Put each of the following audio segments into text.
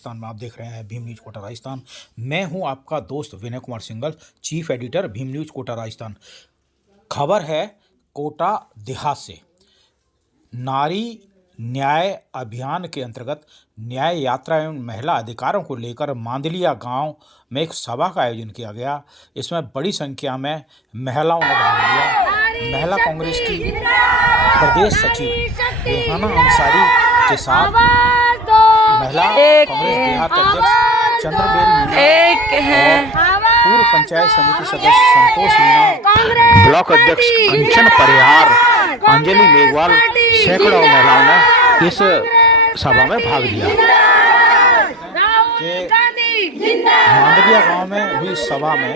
राजस्थान में आप देख रहे हैं भीम न्यूज कोटा राजस्थान। मैं हूं आपका दोस्त Vinay Kumar Singhal, chief editor Bhim news Kota Rajasthan. खबर है कोटा देहात से। नारी न्याय अभियान के अंतर्गत न्याय यात्रा एवं महिला अधिकारों को लेकर मांदलिया गांव में एक सभा का आयोजन किया गया। इसमें बड़ी संख्या में महिलाओं ने भाग लिया। महिला कांग्रेस की प्रदेश सचिव रेहाना अंसारी के साथ महिला कांग्रेस देहात अध्यक्ष चंद्रबेल मीणा और पूर्व पंचायत समिति सदस्य संतोष मीणा, ब्लॉक अध्यक्ष कंचन परिहार, अंजलि मेघवाल, सैकड़ों महिलाओं ने इस सभा में भाग लिया। मांडलिया गांव में हुई सभा में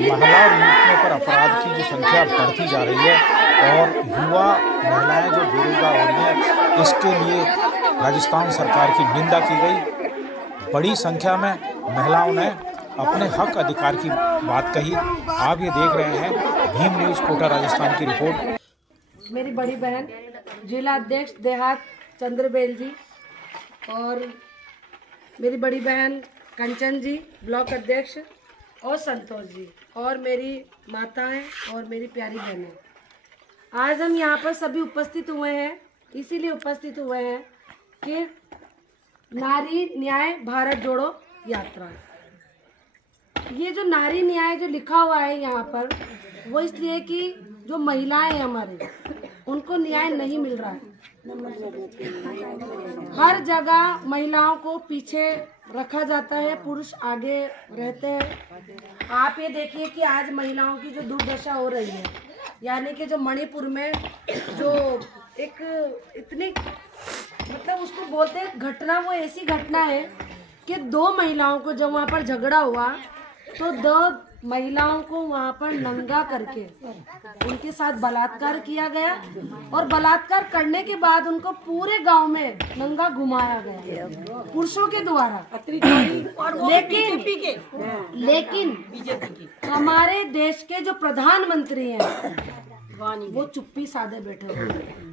महिला और लड़कियों पर अपराध की जो संख्या बढ़ती जा रही है और युवा महिलाएं जो बेरोजगार हो रही हैं, इसके लिए राजस्थान सरकार की निंदा की गई। बड़ी संख्या में महिलाओं ने अपने हक अधिकार की बात कही। आप ये देख रहे हैं भीम न्यूज कोटा राजस्थान की रिपोर्ट। मेरी बड़ी बहन जिला अध्यक्ष देहात चंद्रबेल जी और मेरी बड़ी बहन कंचन जी ब्लॉक अध्यक्ष और संतोष जी और मेरी माताएं और मेरी प्यारी बहनें, आज हम यहाँ पर सभी उपस्थित हुए हैं। इसीलिए उपस्थित हुए हैं कि नारी न्याय भारत जोड़ो यात्रा, ये जो नारी न्याय जो लिखा हुआ है यहाँ पर, वो इसलिए कि जो महिलाएं हैं हमारे, उनको न्याय नहीं मिल रहा है। हर जगह महिलाओं को पीछे रखा जाता है, पुरुष आगे रहते हैं। आप ये देखिए कि आज महिलाओं की जो दुर्दशा हो रही है, यानी कि जो मणिपुर में जो एक इतनी मतलब उसको बोलते हैं घटना, वो ऐसी घटना है कि दो महिलाओं को जब वहाँ पर झगड़ा हुआ तो दो महिलाओं को वहाँ पर नंगा करके उनके साथ बलात्कार किया गया और बलात्कार करने के बाद उनको पूरे गांव में नंगा घुमाया गया पुरुषों के द्वारा। लेकिन हमारे देश के जो प्रधानमंत्री हैं वो चुप्पी साधे बैठे हुए हैं,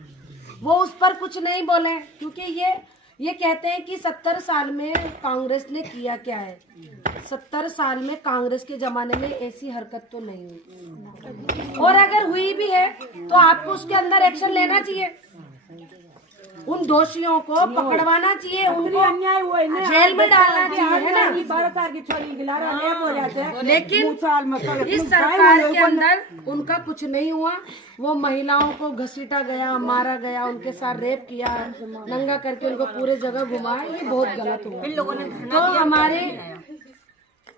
वो उस पर कुछ नहीं बोले, क्योंकि ये कहते हैं कि 70 साल में कांग्रेस ने किया क्या है। 70 साल में कांग्रेस के जमाने में ऐसी हरकत तो नहीं हुई, और अगर हुई भी है तो आपको उसके अंदर एक्शन लेना चाहिए, उन दोषियों को पकड़वाना चाहिए, उनको अन्याय हुआ है जेल में डालना चाहिए, है ना। 12 साल की छोरी गिला हो जाते हैं, लेकिन इस सरकार के अंदर उनका कुछ नहीं हुआ। वो महिलाओं को घसीटा गया, मारा गया, उनके साथ रेप किया, नंगा करके उनको पूरे जगह घुमाया, ये बहुत गलत हुआ। तो हमारे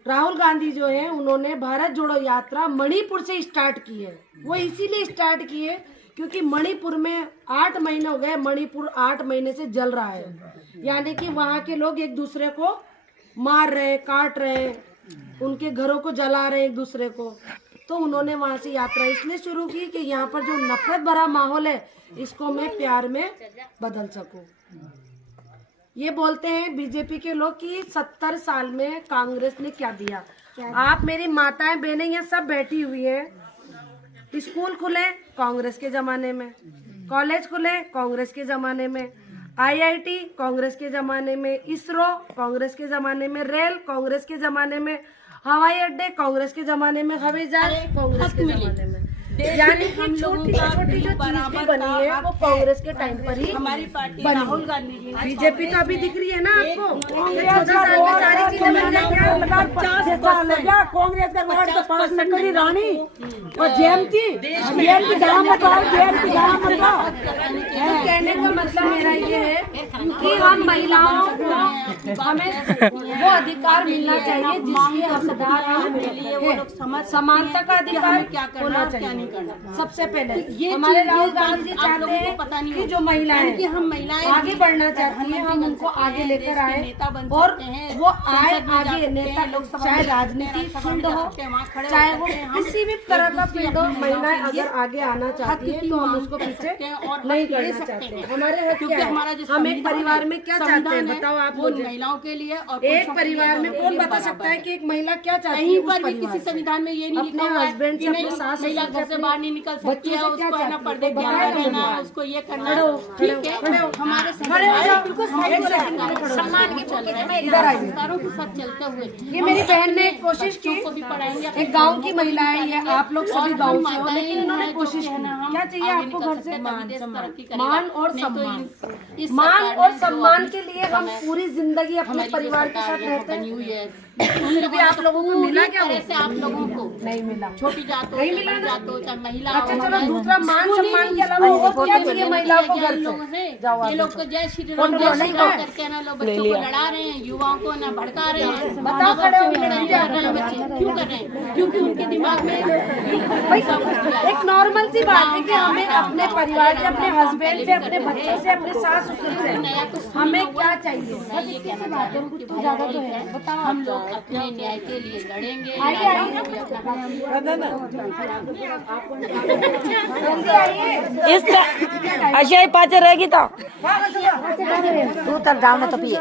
राहुल गांधी जो है, उन्होंने भारत जोड़ो यात्रा मणिपुर से स्टार्ट की है। वो इसीलिए स्टार्ट की है क्योंकि मणिपुर में 8 महीने हो गए, मणिपुर 8 महीने से जल रहा है, यानी कि वहाँ के लोग एक दूसरे को मार रहे, काट रहे, उनके घरों को जला रहे एक दूसरे को। तो उन्होंने वहाँ से यात्रा इसलिए शुरू की कि यहाँ पर जो नफरत भरा माहौल है, इसको मैं प्यार में बदल सकूं। ये बोलते हैं बीजेपी के लोग कि 70 साल में कांग्रेस ने क्या दिया। आप मेरी माताएं बहनें यहाँ सब बैठी हुई है। स्कूल खुले कांग्रेस के जमाने में, कॉलेज खुले कांग्रेस के जमाने में, IIT कांग्रेस के जमाने में, इसरो कांग्रेस के जमाने में, रेल कांग्रेस के जमाने में, हवाई अड्डे कांग्रेस के जमाने में, हवाई जहाज कांग्रेस के जमाने में, यानी कि छोटी छोटी जो चीज भी बनी है वो कांग्रेस के टाइम पर ही हमारी पार्टी राहुल गांधी की। बीजेपी तो अभी दिख रही है ना आपको, 14 साल में सारी चीजें बन गई। क्या कांग्रेस का वोट तो पास में करी रानी और जयंती कहने का मतलब मेरा ये है कि हम महिलाओं को हमें वो अधिकार मिलना चाहिए जिसके हकदार हम। समानता का अधिकार होना चाहिए सबसे पहले। ये हमारे राहुल गांधी जी चाहते हैं कि जो महिलाएं आगे बढ़ना चाहती हैं, हम उनको आगे लेकर आए और वो आए आगे नेता, चाहे राजनीति फील्ड हो, चाहे वो किसी भी तरह का फील्ड हो, महिलाएं अगर आगे आना चाहती है तो हम उसको पीछे नहीं करना चाहते। हमारे हक क्या है, हम एक परिवार में क्या चाहते हैं बताओ आप महिलाओं के लिए। एक परिवार में कौन बता सकता है कि एक महिला क्या चाहती है? किसी संविधान में ये नहीं लिखा है अपने हस्बैंड से, अपने सास से बाहर नहीं निकल सकती है, उसको है ना पर्दे के अंदर रहना है, उसको ये करना है, ठीक है। हमारे सम्मान के चल रहे हैं, संस्कारों के साथ चलते हुए ये मेरी बहन ने कोशिश की, को भी पढ़ाएंगे। एक गांव की महिला है, ये आप लोग सभी गांव से हो, लेकिन इन्होंने कोशिश की। क्या चाहिए आपको घर से? मान और सम्मान। मान और सम्मान के लिए हम पूरी जिंदगी अपने परिवार के साथ रहते हैं, फिर भी आप लोगों को मिला क्या? से आप लोगों को नहीं मिला। छोटी जात हो, बड़ी जात हो, चाहे महिला हो। अच्छा चलो, दूसरा मान सम्मान के अलावा और क्या चाहिए महिलाओं को घर से? जाओ ये लोग तो जय श्री राम करके ना लोग बच्चों को लड़ा रहे हैं, युवाओं को ना भड़का रहे हैं। बताओ खड़े हो लड़ाई कर रहे हैं बच्चे, क्यों कर रहे हैं? क्योंकि उनके दिमाग में एक नॉर्मल सी बात है कि हमें अपने परिवार से, अपने हस्बैंड से, अपने बच्चों से, अपने सास ससुर से हमें क्या चाहिए? बस इतनी सी बात है, कुछ तो ज्यादा तो है। बताओ। हम लोग अपने न्याय के लिए लड़ेंगे। अशा पाचे रहेगी तो तू तर जाओ ना तो पिए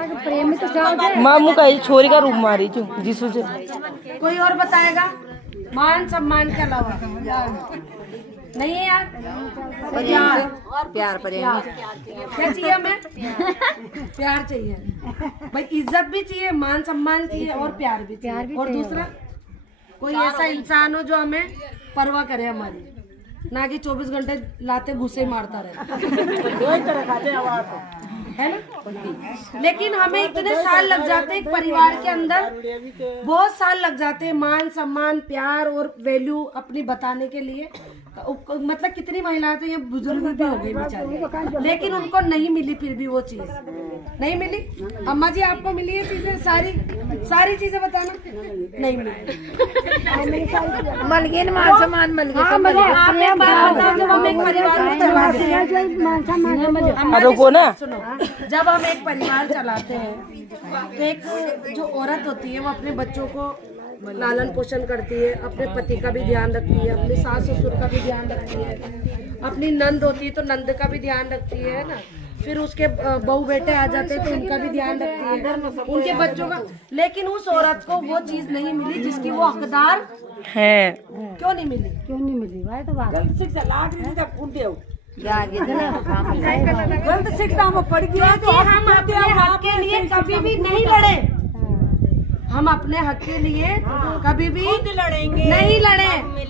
मामू का छोरी का रूप मारी चू जिसू से। कोई और बताएगा? मान सम्मान के अलावा नहीं है यार। प्यार क्या चाहिए हमें? प्यार चाहिए भाई, इज्जत भी चाहिए, मान सम्मान चाहिए और प्यार भी चाहिए। और दूसरा कोई ऐसा इंसान हो जो हमें परवाह करे हमारी, ना कि 24 घंटे लाते भूसे मारता रहे, है ना। लेकिन हमें इतने साल लग जाते एक परिवार के अंदर, बहुत साल लग जाते हैं मान सम्मान प्यार और वैल्यू अपनी बताने के लिए। मतलब कितनी महिलाएं तो ये बुजुर्ग भी हो गई बेचारी, लेकिन उनको नहीं मिली, फिर भी वो चीज नहीं मिली। अम्मा जी आपको मिली ये चीजें? सारी चीजें बताना। नहीं मिली। मलगिन मान सम्मान मलगिन आप एक बात बताओ, जब हम एक परिवार को चलाते हैं, रुको ना, सुनो, जब हम एक परिवार चलाते हैं तो एक जो औरत होती है वो अपने बच्चों को लालन पोषण करती है, अपने पति का भी ध्यान रखती है, अपने सास ससुर का भी ध्यान रखती है, अपनी नंद होती है तो नंद का भी ध्यान रखती है ना, फिर उसके बहू बेटे आ जाते हैं तो उनका भी ध्यान रखती है, उनके बच्चों का। लेकिन उस औरत को वो चीज नहीं मिली जिसकी वो हकदार है। क्यों नहीं मिली? भाई तो बात गलत शिक्षा में पड़ गया तो हम अपने हक के लिए कभी भी नहीं लड़े। हम अपने हक के लिए कभी भी नहीं लड़े।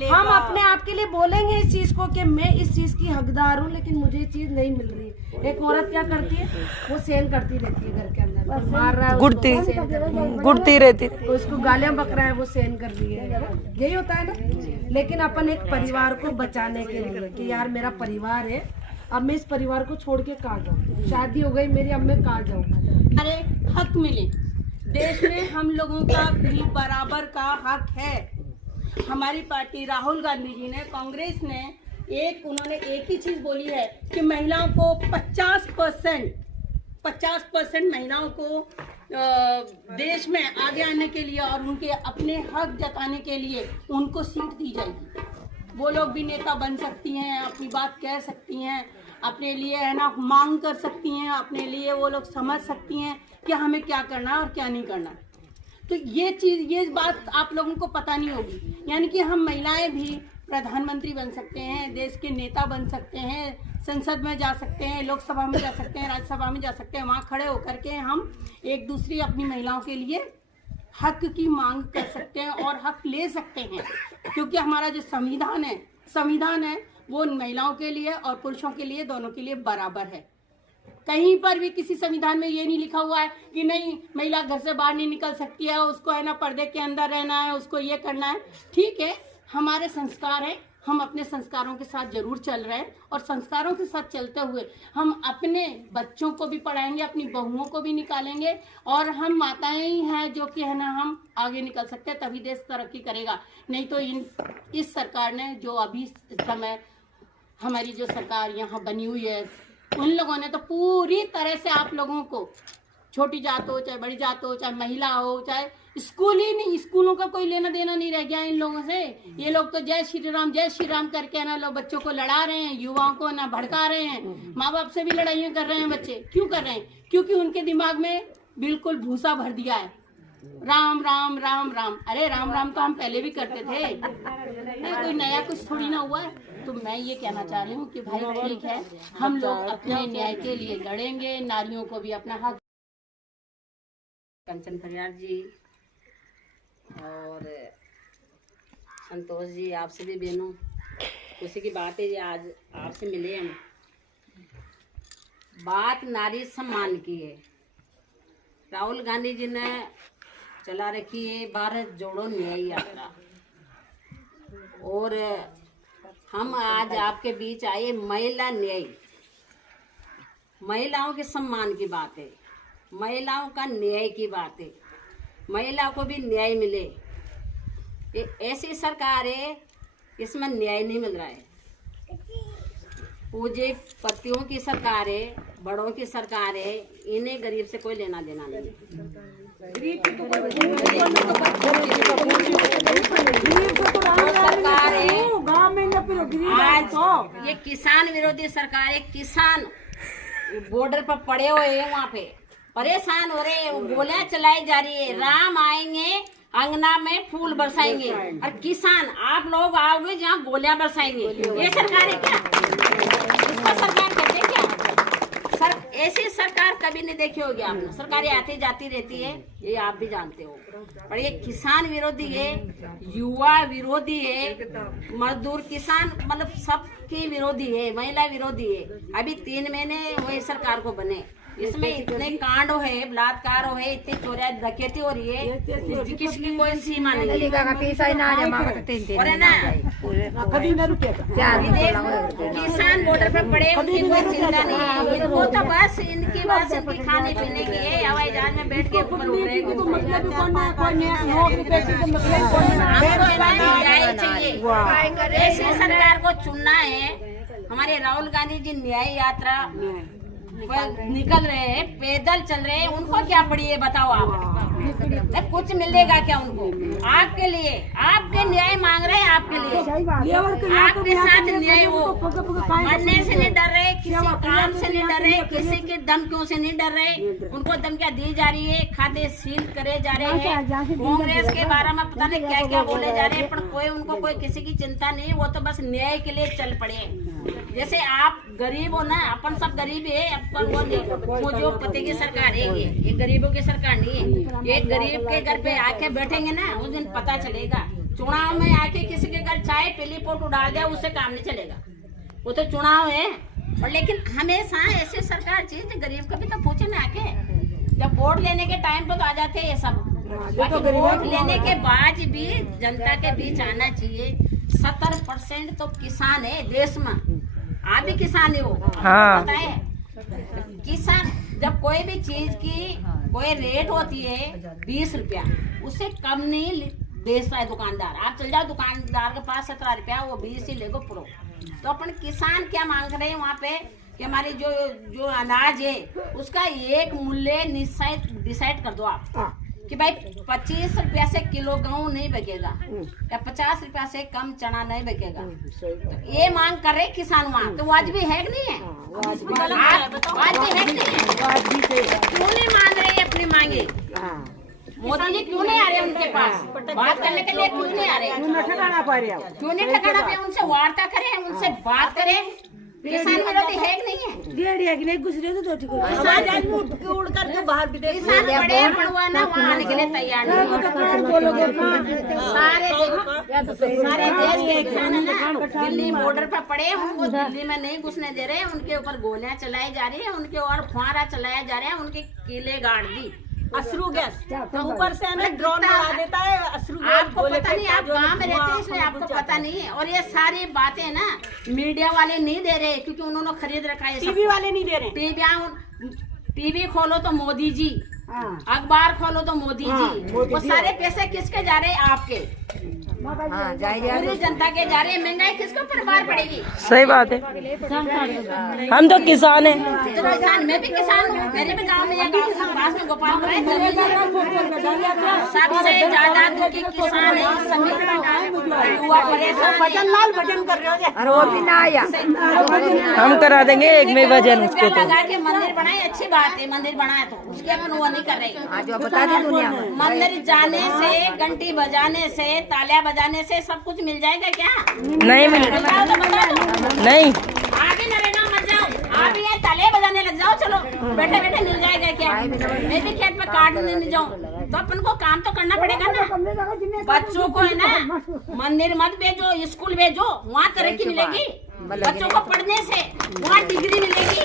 हम अपने आप के लिए बोलेंगे इस चीज को कि मैं इस चीज की हकदार हूँ, लेकिन मुझे ये चीज नहीं मिल रही। एक औरत क्या करती है? वो सहन करती रहती है, घर के अंदर मार रहा है, गुड़ती रहती, उसको गालियां बक रहा है, वो सहन कर रही है। यही होता है ना। लेकिन अपन एक परिवार को बचाने के लिए कि यार मेरा परिवार है, अब मैं इस परिवार को छोड़ के कहाँ जाऊँ? शादी हो गई मेरी, अब मैं कहाँ जाऊँ? अरे हक मिले, देश में हम लोगों का भी बराबर का हक है। हमारी पार्टी राहुल गांधी जी ने, कांग्रेस ने उन्होंने एक ही चीज बोली है कि महिलाओं को 50% महिलाओं को देश में आगे आने के लिए और उनके अपने हक जताने के लिए उनको सीट दी जाएगी। वो लोग भी नेता बन सकती हैं, अपनी बात कह सकती हैं, अपने लिए है ना मांग कर सकती हैं, अपने लिए वो लोग समझ सकती हैं कि हमें क्या करना है और क्या नहीं करना। तो ये बात आप लोगों को पता नहीं होगी। यानी कि हम महिलाएं भी प्रधानमंत्री बन सकते हैं, देश के नेता बन सकते हैं, संसद में जा सकते हैं, लोकसभा में जा सकते हैं, राज्यसभा में जा सकते हैं। वहाँ खड़े होकर के हम एक दूसरी अपनी महिलाओं के लिए हक की मांग कर सकते हैं और हक ले सकते हैं, क्योंकि हमारा जो संविधान है वो महिलाओं के लिए और पुरुषों के लिए, दोनों के लिए बराबर है। कहीं पर भी किसी संविधान में ये नहीं लिखा हुआ है कि नहीं महिला घर से बाहर नहीं निकल सकती है, उसको है ना पर्दे के अंदर रहना है, उसको ये करना है। ठीक है, हमारे संस्कार है, हम अपने संस्कारों के साथ जरूर चल रहे हैं और संस्कारों के साथ चलते हुए हम अपने बच्चों को भी पढ़ाएंगे, अपनी बहुओं को भी निकालेंगे और हम माताएं ही हैं जो कि है ना हम आगे निकल सकते हैं, तभी देश तरक्की करेगा। नहीं तो इस सरकार ने जो अभी समय हमारी जो सरकार यहाँ बनी हुई है, उन लोगों ने तो पूरी तरह से आप लोगों को, छोटी जात हो चाहे बड़ी जात हो, चाहे महिला हो, चाहे स्कूलों का कोई लेना देना नहीं रह गया इन लोगों से। ये लोग तो जय श्री राम करके ना लोग बच्चों को लड़ा रहे हैं, युवाओं को ना भड़का रहे हैं, माँ बाप से भी लड़ाइयाँ कर रहे हैं बच्चे। क्यों कर रहे हैं? क्योंकि उनके दिमाग में बिल्कुल भूसा भर दिया है। राम राम राम राम। अरे राम राम तो हम पहले भी करते थे, ये कोई नया कुछ थोड़ी ना हुआ है। तो मैं ये कहना चाह रही हूँ कि भाई ठीक है, हम लोग अपने न्याय के लिए लड़ेंगे, नारियों को भी अपना हक। कंचन परियार जी और संतोष जी, आप सभी बहनों, खुशी की बात है ये आज आपसे मिले हम। बात नारी सम्मान की है। राहुल गांधी जी ने चला रखी है भारत जोड़ो न्याय यात्रा, और हम आज आपके बीच आए महिला न्याय, महिलाओं के सम्मान की बात है, महिलाओं का न्याय की बात है, महिला को भी न्याय मिले। ये ऐसी सरकार है इसमें न्याय नहीं मिल रहा है। पूंजीपतियों की सरकार है, बड़ों की सरकार है, इन्हें गरीब से कोई लेना देना नहीं। सरकार है आज ये किसान विरोधी सरकार है। किसान बॉर्डर पर पड़े हुए हैं, वहाँ पे परेशान हो रहे हैं, गोलियां चलाई जा रही है। राम आएंगे अंगना में फूल बरसाएंगे, और किसान आप लोग आओगे जहाँ गोलियां बरसाएंगे। ये सरकार है क्या? इसका सरकार करते क्या? ऐसी सरकार कभी नहीं देखी होगी आपने। सरकारें आती जाती रहती है, ये आप भी जानते हो। पर ये किसान विरोधी है, युवा विरोधी है, मजदूर किसान मतलब सबके विरोधी है, महिला विरोधी है। अभी 3 महीने हुए सरकार को बने, इसमें इतने कांड हो है, बलात्कार हो है, इतनी चोरियां डकैती हो रही है, किसकी कोई सीमा नहीं है। और है ना, किसान बॉर्डर पर पड़े, उनकी कोई चिंता नहीं है। इनको तो बस इनकी बस इनकी खाने पीने की है, हवाई जहाज में बैठ के ऊपर उड़ रहे। ऐसी सरकार को चुनना है। हमारे राहुल गांधी जी न्याय यात्रा निकल रहे हैं, पैदल चल रहे हैं, उनको क्या पड़ी है बताओ आप? कुछ मिलेगा क्या उनको? आपके लिए, आपके न्याय मांग रहे हैं, आपके लिए, आपके साथ न्याय हो। मरने से नहीं डर रहे, किसी काम से नहीं डर रहे, किसी की धमकियों से नहीं डर रहे। उनको धमकियां दी जा रही है, खाते सील करे जा रहे हैं, कांग्रेस के बारे में पता नहीं क्या क्या बोले जा रहे हैं, पर कोई उनको कोई किसी की चिंता नहीं। वो तो बस न्याय के लिए चल पड़े। जैसे आप गरीब हो ना, अपन सब गरीब है, अपन वो जो पति की सरकार है, ये गरीबों की सरकार नहीं है। ये गरीब के घर पे आके बैठेंगे ना, उस दिन पता चलेगा। चुनाव में आके किसी के घर चाय पीली फोटो डाल दिया, उससे काम नहीं चलेगा। वो तो चुनाव है। और लेकिन हमेशा ऐसी सरकार चाहिए गरीब को भी तो पूछे ना आके। जब वोट लेने के टाइम पे तो आ जाते हैं ये सब, बाकी वोट लेने के बाद भी जनता के बीच आना चाहिए। 70% तो किसान है देश में। आप भी किसान ही हो, हाँ। पता है? किसान जब कोई भी चीज की कोई रेट होती है 20 रुपया, उससे कम नहीं बेचता है दुकानदार। आप चल जाओ दुकानदार के पास 17 रुपया, वो 20 ही लेगो प्रो। तो अपन किसान क्या मांग रहे हैं वहाँ पे कि हमारी जो अनाज है उसका एक मूल्य डिसाइड कर दो आप, कि भाई 25 रुपया से किलो गेहूं नहीं बिकेगा, या 50 रुपया से कम चना नहीं बिकेगा। तो ये मांग कर रहे किसान वहाँ, तो आज भी है कि नहीं है? आज भी है कि नहीं है? क्यों नहीं मांग रहे अपनी मांगे? मोदी जी क्यों नहीं आ रहे उनके पास बात करने के लिए? क्यों नहीं आ रहे? क्यों नहीं ठिकाना पे? उनसे वार्ता करें, उनसे बात करें। किसान विरोधी है कि नहीं है? किसान बड़े पड़वा ना वहाँ आने के लिए तैयार नहीं। सारे देश के किसान है ना, दिल्ली बॉर्डर पर पड़े, उनको दिल्ली में नहीं घुसने दे रहे, उनके ऊपर गोलियां चलाई जा रही है, उनके ऊपर फुहारा चलाया जा रहा है, उनके किले गाड़ दी। अश्रु गैस ऊपर से हमें ड्रोन उड़ा देता है। अश्रु गैस आपको पता नहीं, आप गांव में रहते हैं इसलिए आपको पता नहीं है। और ये सारी बातें ना मीडिया वाले नहीं दे रहे, क्योंकि उन्होंने खरीद रखा है। टीवी वाले नहीं दे रहे। टीवी खोलो तो मोदी जी, अखबार खोलो तो मोदी जी। वो सारे पैसे किसके जा रहे हैं? आपके। पूरी जनता के जा रही है, महंगाई किसके ऊपर मार पड़ेगी? सही बात है। हम तो किसान हैं। तो किसान, मैं भी किसान हूँ, मेरे भी गाँव में या गाँव के पास में गोपाल सबसे ज्यादा दुखी किसान है इस समय। युवा परेशान भजन लाल भजन कर रहे हो। हम करा देंगे एक में वजन उसको तो। लगा के मंदिर बनाए, अच्छी बात है, मंदिर बनाए तो उसके अपन वो नहीं कर रहे। बता दी दुनिया में मंदिर जाने से, घंटी बजाने से, तालियां बजाने से सब कुछ मिल जाएगा क्या? नहीं मिल बताओ तो बता दो। नहीं, आगे नरेगा मत जाओ, आप ये ताले बजाने लग जाओ, चलो बैठे बैठे मिल जाएगा क्या? मैं भी खेत में काटने नहीं जाऊँ तो अपन को काम तो करना पड़ेगा ना। बच्चों को है ना मंदिर मत भेजो, स्कूल भेजो, वहाँ तरक्की मिलेगी। बच्चों को पढ़ने से वहाँ डिग्री मिलेगी,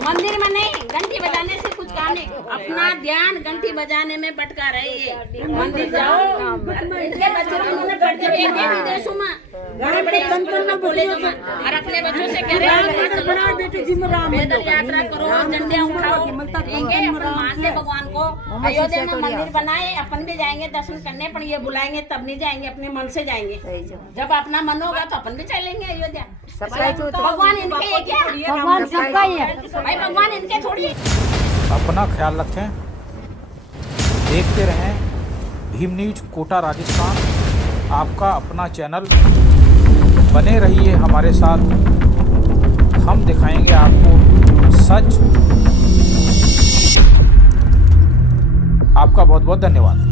मंदिर में नहीं। घंटी बजाने से कुछ काम नहीं। अपना ध्यान घंटी बजाने में भटका रही है। मंदिर जाओ, इनके बच्चों को पढ़ते हुए विदेशों में बड़े बड़े कॉलेजों में, और अपने बच्चों से कह रहे हैं पैदल यात्रा करो, झंडे उठाओ। ठीक है, अपन मानते भगवान को। अयोध्या में मंदिर बनाए, अपन भी जाएंगे दर्शन करने, पर ये बुलाएंगे तब नहीं जाएंगे, अपने मन से जाएंगे। जब अपना मन होगा तो अपन भी चलेंगे अयोध्या। भगवान इनके है क्या? भगवान सबका ही है भाई, भगवान इनके थोड़ी है। अपना ख्याल रखें, देखते रहें भीम न्यूज कोटा राजस्थान, आपका अपना चैनल। बने रहिए हमारे साथ, हम दिखाएंगे आपको सच। आपका बहुत बहुत धन्यवाद।